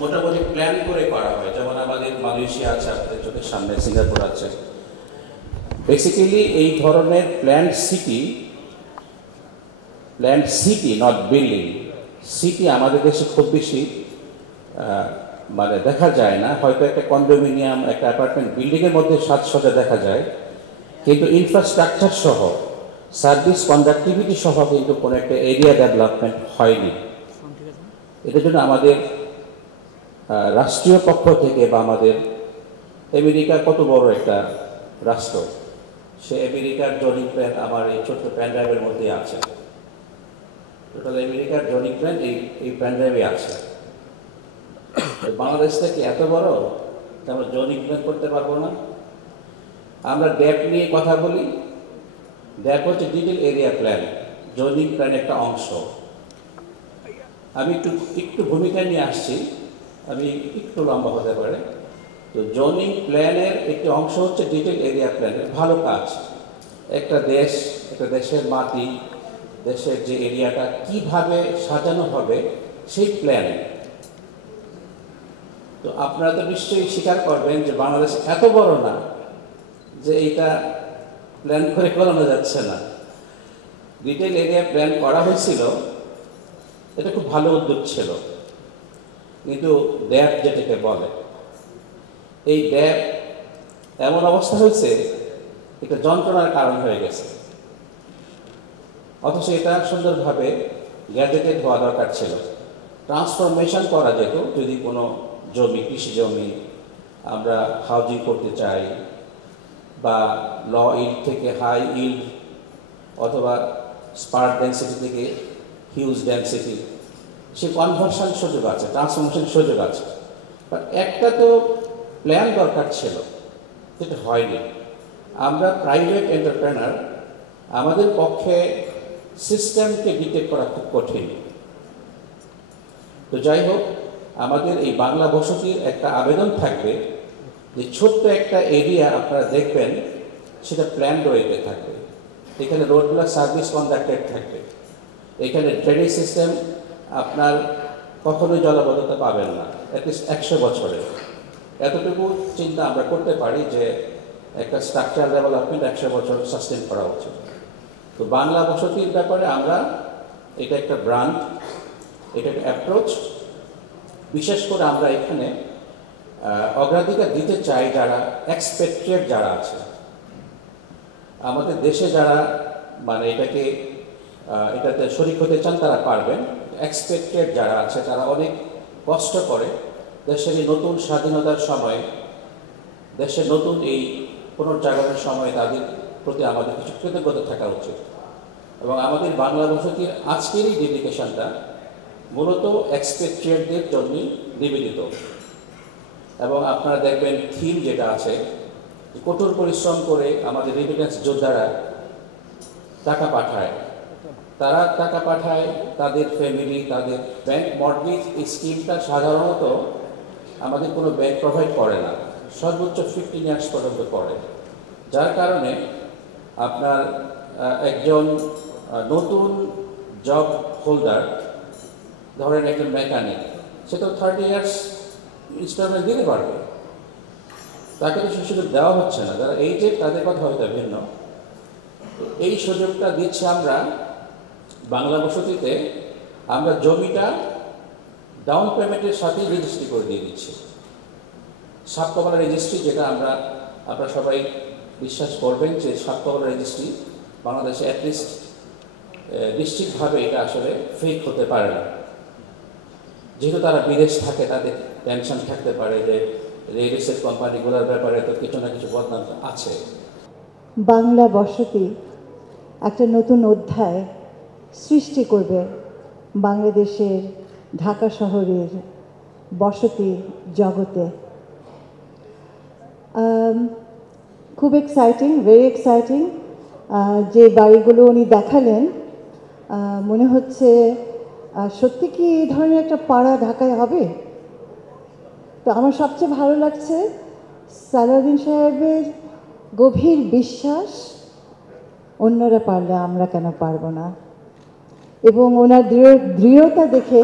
মোটামুটি প্ল্যান করে করা হয়। যেমন আমাদের মালয়েশিয়া আছে, আপনাদের চোখের সামনে সিঙ্গাপুর আছে। বেসিক্যালি এই ধরনের planned city not building, city আমাদের দেশে খুব বেশি মানে দেখা যায় না। হয়তো একটা কন্ডোমিনিয়াম, একটা অ্যাপার্টমেন্ট বিল্ডিংয়ের মধ্যে সাজসজ্জা দেখা যায়, কিন্তু ইনফ্রাস্ট্রাকচার সহ, সার্ভিস কন্ডাক্টিভিটি সহ কিন্তু কোনো একটা এরিয়া ডেভেলপমেন্ট হয়নি। এটার জন্য আমাদের রাষ্ট্রীয় পক্ষ থেকে বা আমাদের আমেরিকা কত বড় একটা রাষ্ট্র, সে আমেরিকার জোনিং প্ল্যান আমার এই ছোট্ট প্যানড্রাইভের মধ্যে আছে। টোটাল আমেরিকার জোনিং প্ল্যান এই প্যানড্রাইভে আছে। বাংলাদেশটা কি এত বড় যে আমরা জোনিং প্ল্যান করতে পারবো না? আমরা ড্যাপ নিয়ে কথা বলি। ড্যাপ হচ্ছে detail area plan, zoning plan একটা অংশ। আমি একটু ভূমিকা নিয়ে আসছি, আমি একটু লম্বা হতে পারে। তো জোনিং প্ল্যানের একটি অংশ হচ্ছে ডিটেল এরিয়া প্ল্যানের ভালো কাজ। একটা দেশের মাটি, দেশের যে এরিয়াটা কিভাবে সাজানো হবে সেই প্ল্যান। তো আপনারা তো নিশ্চয়ই স্বীকার করবেন যে বাংলাদেশ এত বড় না যে এটা প্ল্যান করে করানো যাচ্ছে না। ডিটেল এরিয়া প্ল্যান করা হয়েছিল, এটা খুব ভালো উদ্যোগ ছিল, কিন্তু ড্যাপ যেটাকে বলে, এই ড্যাপ এমন অবস্থা হয়েছে এটা যন্ত্রণার কারণ হয়ে গেছে। অথচ এটা সুন্দরভাবে গ্যাজেটেড হওয়া দরকার ছিল। ট্রান্সফরমেশন করা যেত যদি কোনো জমি, কৃষি জমি আমরা হাউজিং করতে চাই, বা ল ইল্ড থেকে হাই ইল্ড, অথবা স্পার্ট ডেন্সিটি থেকে হিউজ ডেন্সিটি, সে কনভার্সন সুযোগ আছে, ট্রান্সফরমেশন সুযোগ আছে। বাট একটা তো প্ল্যান দরকার ছিল, যেটা হয়নি। আমরা প্রাইভেট এন্টারপ্রেনার, আমাদের পক্ষে সিস্টেমকে ডিটেক্ট করা খুব কঠিন। তো যাই হোক, আমাদের এই বাংলা বসতির একটা আবেদন থাকবে যে ছোট্ট একটা এরিয়া আপনারা দেখবেন সেটা প্ল্যান ওয়েতে থাকবে। এখানে রোডগুলো সার্ভিস কন্ডাক্টেড থাকবে, এখানে ড্রেনেজ সিস্টেম আপনার কখনোই জলাবদ্ধতা পাবেন না, অ্যাটলিস্ট 100 বছরে। এতটুকু চিন্তা আমরা করতে পারি যে একটা স্ট্রাকচার ডেভেলপমেন্ট 100 বছর সাস্টেন করা উচিত। তো বাংলা বসতির ব্যাপারে আমরা, এটা একটা ব্র্যান্ড, এটা একটা অ্যাপ্রোচ। বিশেষ করে আমরা এখানে অগ্রাধিকার দিতে চাই যারা এক্সপেট্রিয়েট যারা আছে আমাদের দেশে, যারা মানে এটাতে শরিক হতে চান তারা পারবেন। এক্সপেট্রিয়েট যারা আছে তারা অনেক কষ্ট করে দেশের এই নতুন স্বাধীনতার সময়, দেশের নতুন এই পুনর্জাগরণের সময় তাদের প্রতি আমাদের কিছু কৃতজ্ঞতা থাকা উচিত। এবং আমাদের বাংলা বসতির আজকের এই ডেডিকেশনটা মূলত এক্সপেট্রিয়েটদের জন্যই নিবেদিত। এবং আপনারা দেখবেন থিম যেটা আছে, কঠোর পরিশ্রম করে আমাদের রেমিটেন্স যোদ্ধারা টাকা পাঠায়, তারা টাকা পাঠায় তাদের ফ্যামিলি, তাদের ব্যাংক মর্টগেজ। এই স্কিমটা সাধারণত আমাদের কোনো ব্যাংক প্রোভাইড করে না, সর্বোচ্চ 15 ইয়ার্স পর্যন্ত করে। যার কারণে আপনার একজন নতুন জব হোল্ডার, ধরেন একজন মেকানিক, সে তো 30 ইয়ার্স ইনস্টলমেন্ট দিতে পারবে, তাকে তো সে সুযোগ দেওয়া হচ্ছে না। যারা এই যে তাদের কথা হয়তো ভিন্ন। তো এই সুযোগটা দিচ্ছি আমরা বাংলা বসতিতে। আমরা জমিটা ডাউন পেমেন্টের সাথেই রেজিস্ট্রি করে দিয়ে দিচ্ছি। সাবকমান্ডার রেজিস্ট্রি, যেটা আপনারা সবাই বিশ্বাস করবেন যে সাবকমান্ডার রেজিস্ট্রি বাংলাদেশে অ্যাটলিস্ট নিশ্চিতভাবে এটা আসলে ফেক হতে পারে না। যেহেতু তারা বিদেশ থাকে, তাদের টেনশন থাকতে পারে যে রিয়েল এস্টেট কোম্পানিগুলোর ব্যাপারে তো কিছু না কিছু বদনাম আছে। বাংলা বসতি একটা নতুন অধ্যায় সৃষ্টি করবে বাংলাদেশের ঢাকা শহরের বসতি জগতে। খুব এক্সাইটিং, ভেরি এক্সাইটিং। যে বাড়িগুলো উনি দেখালেন, মনে হচ্ছে সত্যি কি এই ধরনের একটা পাড়া ঢাকায় হবে? তো আমার সবচেয়ে ভালো লাগছে সালাউদ্দিন সাহেবের গভীর বিশ্বাস, অন্যরা পারলে আমরা কেন পারবো না। এবং ওনার দৃঢ়তা দেখে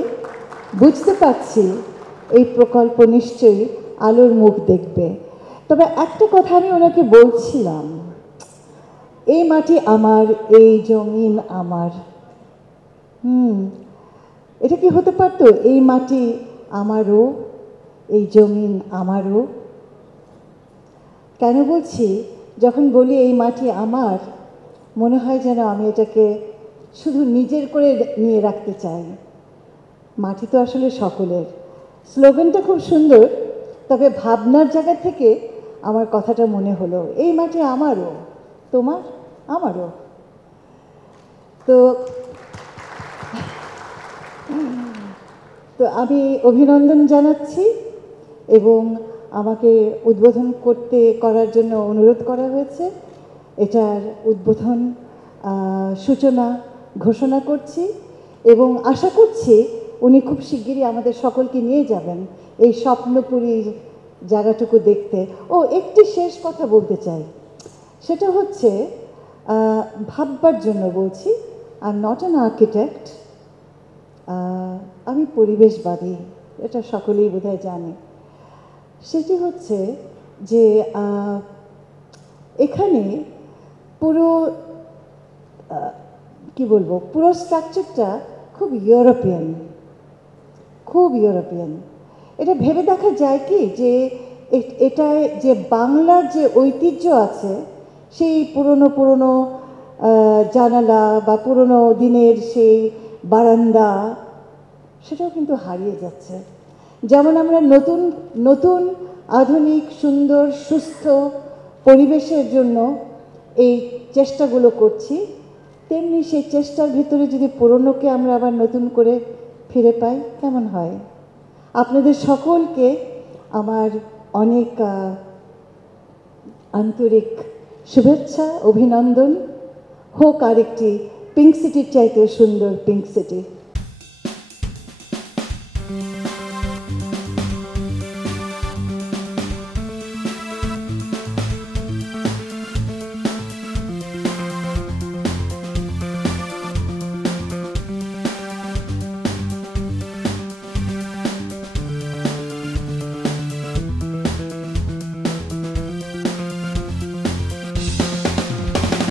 বুঝতে পারছি এই প্রকল্প নিশ্চয়ই আলোর মুখ দেখবে। তবে একটা কথা আমি ওনাকে বলছিলাম, এই মাটি আমার, এই জমিন আমার। এটা কি হতে পারতো? এই মাটি আমারও, এই জমিন আমারও। কেন বলছি? যখন বলি এই মাটি আমার, মনে হয় যেন আমি এটাকে শুধু নিজের করে নিয়ে রাখতে চাই। মাটি তো আসলে সকলের। স্লোগানটা খুব সুন্দর, তবে ভাবনার জায়গা থেকে আমার কথাটা মনে হলো, এই মাটি আমারও, তোমার, আমারও। তো তো আমি অভিনন্দন জানাচ্ছি এবং আমাকে উদ্বোধন করার জন্য অনুরোধ করা হয়েছে। এটার উদ্বোধন সূচনা ঘোষণা করছি এবং আশা করছি উনি খুব শিগগিরই আমাদের সকলকে নিয়ে যাবেন এই স্বপ্নপুরীর জায়গাটুকু দেখতে। ও একটি শেষ কথা বলতে চাই, সেটা হচ্ছে ভাববার জন্য বলছি, I am not an architect, আমি পরিবেশবাদী, এটা সকলেই বোধহয় জানে। সেটি হচ্ছে যে এখানে পুরো কি বলবো, পুরো স্ট্রাকচারটা খুব ইউরোপিয়ান, খুব ইউরোপিয়ান। এটা ভেবে দেখা যায় কি যে এটায় যে বাংলার যে ঐতিহ্য আছে, সেই পুরনো জানালা বা পুরনো দিনের সেই বারান্দা, সেটাও কিন্তু হারিয়ে যাচ্ছে। যেমন আমরা নতুন নতুন আধুনিক সুন্দর সুস্থ পরিবেশের জন্য এই চেষ্টাগুলো করছি, তেমনি সেই চেষ্টার ভিতরে যদি পুরনোকে আমরা আবার নতুন করে ফিরে পাই, কেমন হয়? আপনাদের সকলকে আমার অনেক আন্তরিক শুভেচ্ছা, অভিনন্দন। হোক আরেকটি পিঙ্ক সিটির চাইতে সুন্দর পিঙ্ক সিটি।